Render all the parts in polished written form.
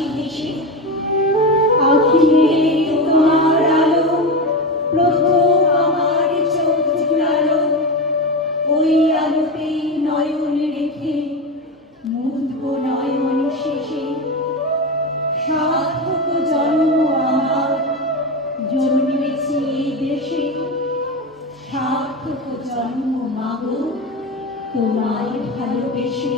আকাশী দেশে আখিরে তোমার আলো প্রথম আমার চোখ জুড়ালো ওই আলোতেই নয়ন রেখে মুগ্ধ নয়ন শেষে সার্থক জন্ম আমার জন্মেছি এই দেশে সার্থক জন্ম মাগো তোমায় ভালোবেসে।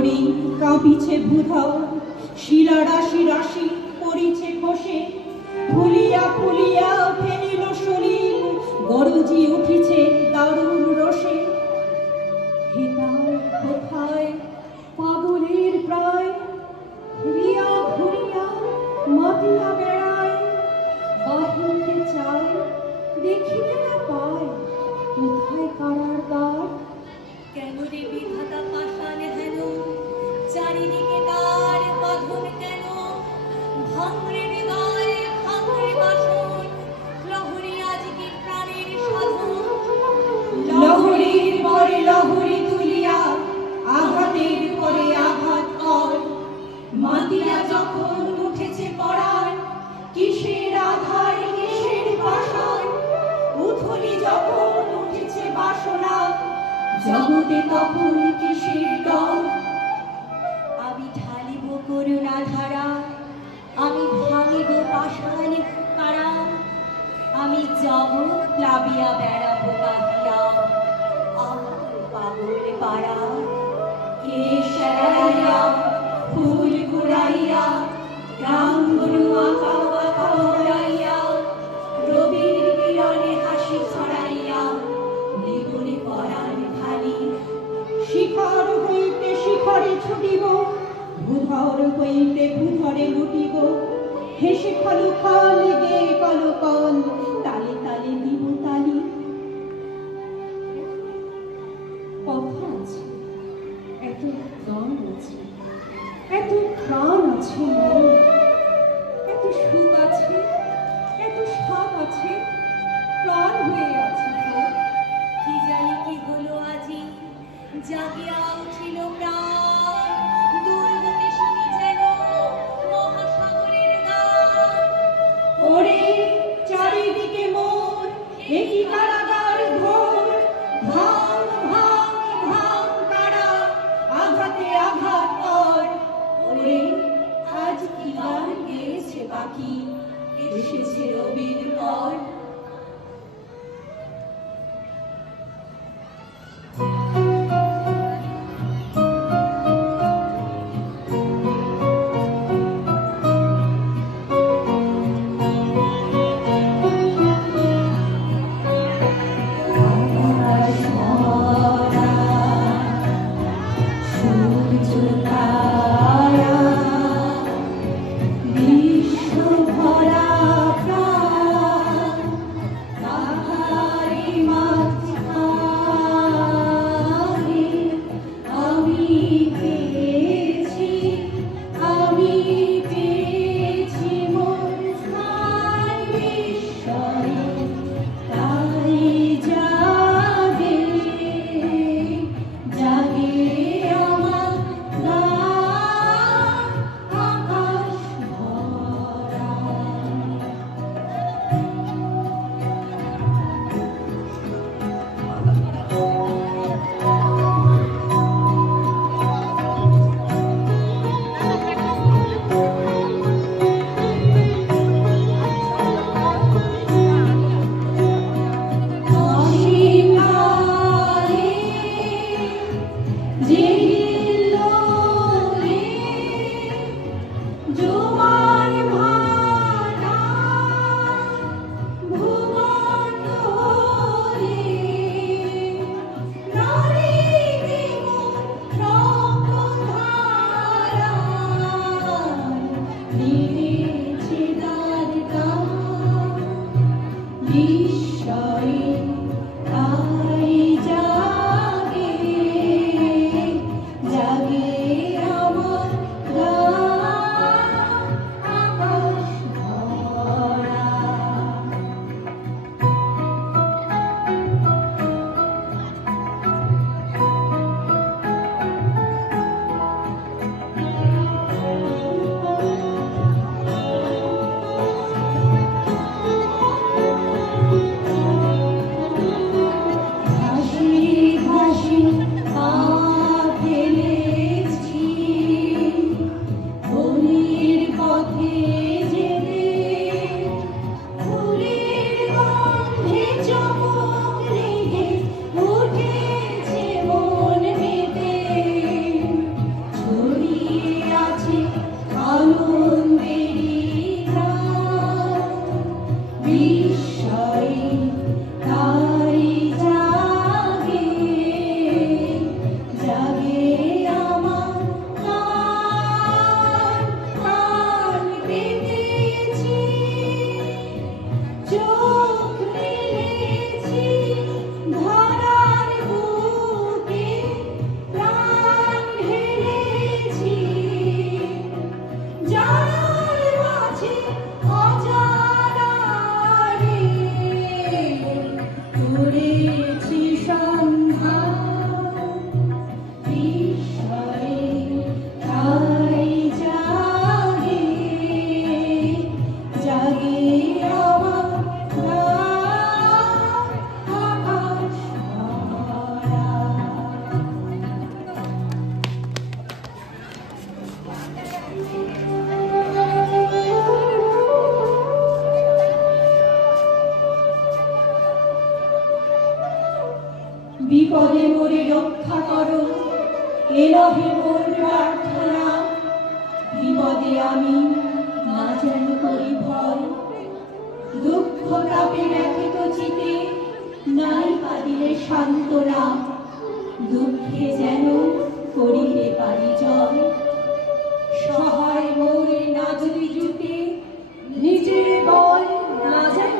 ধরি কাঁপিছে ভূধর, শিলা রাশি রাশি পড়িছে খসে, ফুলিয়া ফুলিয়া ফেনিল সলিল, গরজি উঠিছে দারুণ রসে। হেতায় কোথায় পাগলের প্রায়, ঘুরিয়া ঘুরিয়া মাতিয়া বেড়ায়, বাহিতে চায় দেখিতে না পায়, কোথায় কারার দ্বার। কেন রে বিধাতা পাষাণ হেন, চারিদিকে কার বাঁধন কেন? ভাঙরে হৃদয় ভাঙরে বাসন, লহরী আজ কি প্রাণের সাধন? লহরীর পরে লহরী তুলিয়া আঘাতের পরে আঘাত কর, মাতিয়া যখন উঠেছে পড়ার, কিসের আধার কিসের পাষাণ, উথলি যখন উঠেছে বাসনা, জগতে তখন কিসের ডর। আমি ঢালিব করুণা ধারা, আমি ভাঙিব পাষাণ কারা, আমি যাব প্লাবিয়া বেড়াবো কাহিয়া আমার পাগল পাড়া। কে সেরাইয়া ফুল ঘুরাইয়া, গ্রাম গরু আঁকা পাকা উড়াইয়া, রবির কিরণে হাসি ছড়াইয়া, নিগুনি পরাণ খালি। শিখর হইতে শিখরে ছুটিব, ভূধর হইতে ভূধরে লুটিব, হেসে খালু খাল গে কল কল, তালে তালে দিব তালি। কথা আছে, এত গান আছে, এত প্রাণ আছে মন, এত সুখ আছে, এত স্বাদ আছে, প্রাণ হয়ে আছে তোর। কি জানি কি হলো আজি, জাগিয়া উঠিল প্রাণ, দুর্গতি শুনি যেন মহাসাগরের গান। ওরে চারিদিকে মোর একই কারাগার ঘোর, ভাঙ ভাঙ ভাঙ কারা, আঘাতে আঘাত কর। ওরে আজ কি গান গেয়েছে পাখি, এসেছে রবির পর। জানার মাঝে অজানা রে করেছি সন্ধান ঈশ্বরে তাই জাগে জাগে আমার আকাশ ভরা। বিপদে মোরে রক্ষা করো এলহে মোর প্রার্থনা বিপদে আমি না যেন করি ভয় দুঃখ তাপে ব্যথিত চিতে নাই পাদিলে সান্ত্বনা দুঃখে যেন করিতে পারি জয় সহায় মোর না যদি জুটে নিজের বল না যেন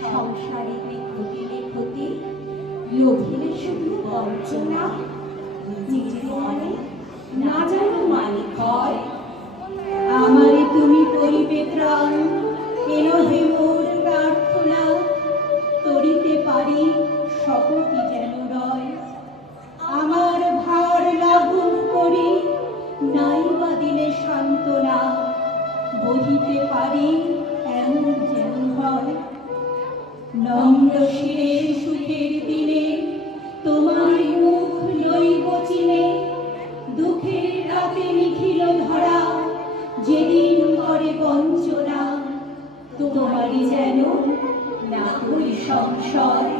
সংসারেতে ঘটিলে ক্ষতি লোভিলে শুধু বঞ্চনা নিজের মনে না যেন মালিক হয় আমারে তুমি করিবে ত্রাণ এলহে মোর প্রার্থনা করিতে পারি শপথি যেন রয় আমার ভার লাঘব করি নাই বা দিলে সান্ত্বনা বহিতে পারি এমন যেন হয় নম্র শিরে সুখের দিনে তোমার মুখ লইব চিনে দুঃখের রাতে নিখিল ধরা যেদিন করে বঞ্চনা তোমারই যেন না করি সংশয়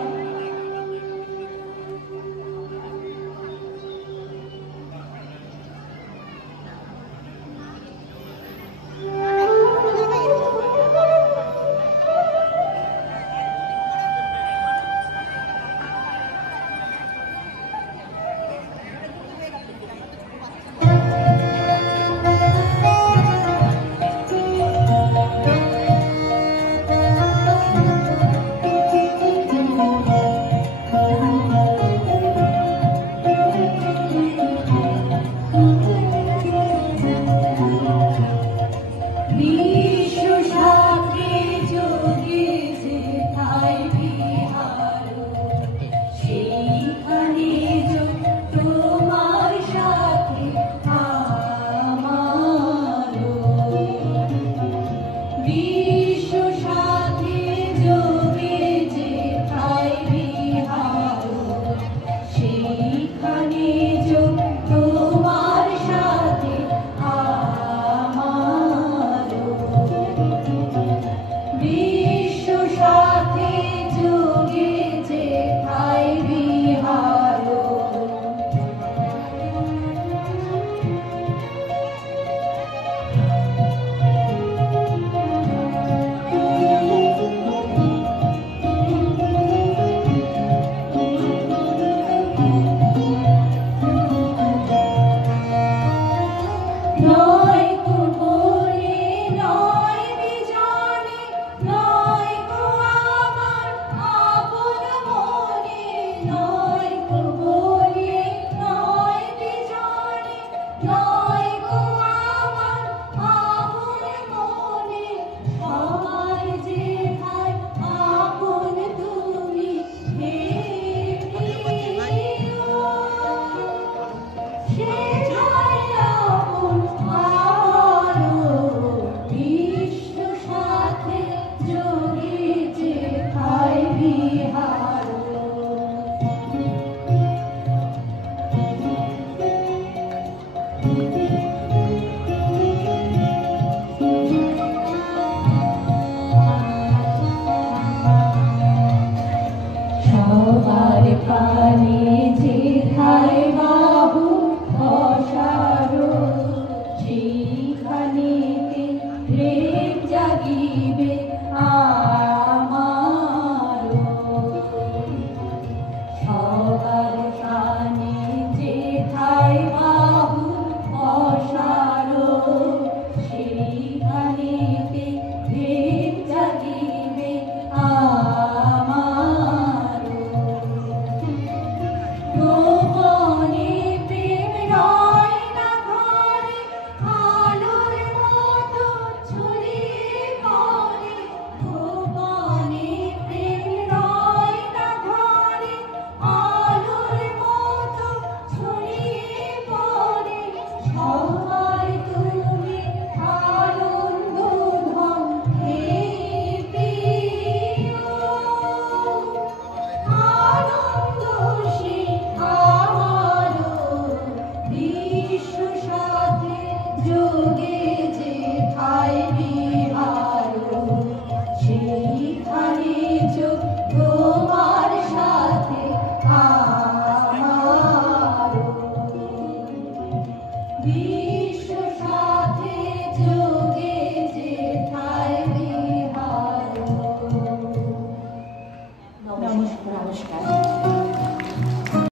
নমস্কার।